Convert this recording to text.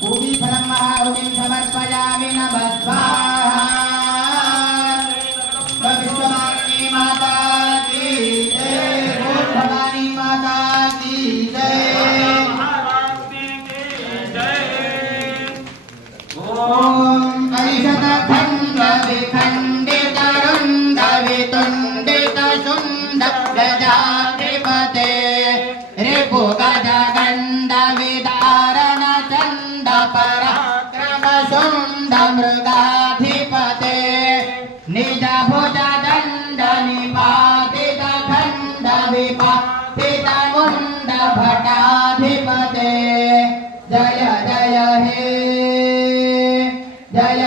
पूजीफलं महाहुतिं समर्पयामि नमः स्वाहा विश्ववाणी माता की जय भवानी माता की जय ओम ऐषतखंड विखंडित रुंड वितुंडित शुंड गजाधिपते रिपु गजगंड विदारण चंड पराक्रम शुंड मृगाधिपते निज भुज दंड निपातित खंड विपातित मुंड भटाधिपते जय जय हे जय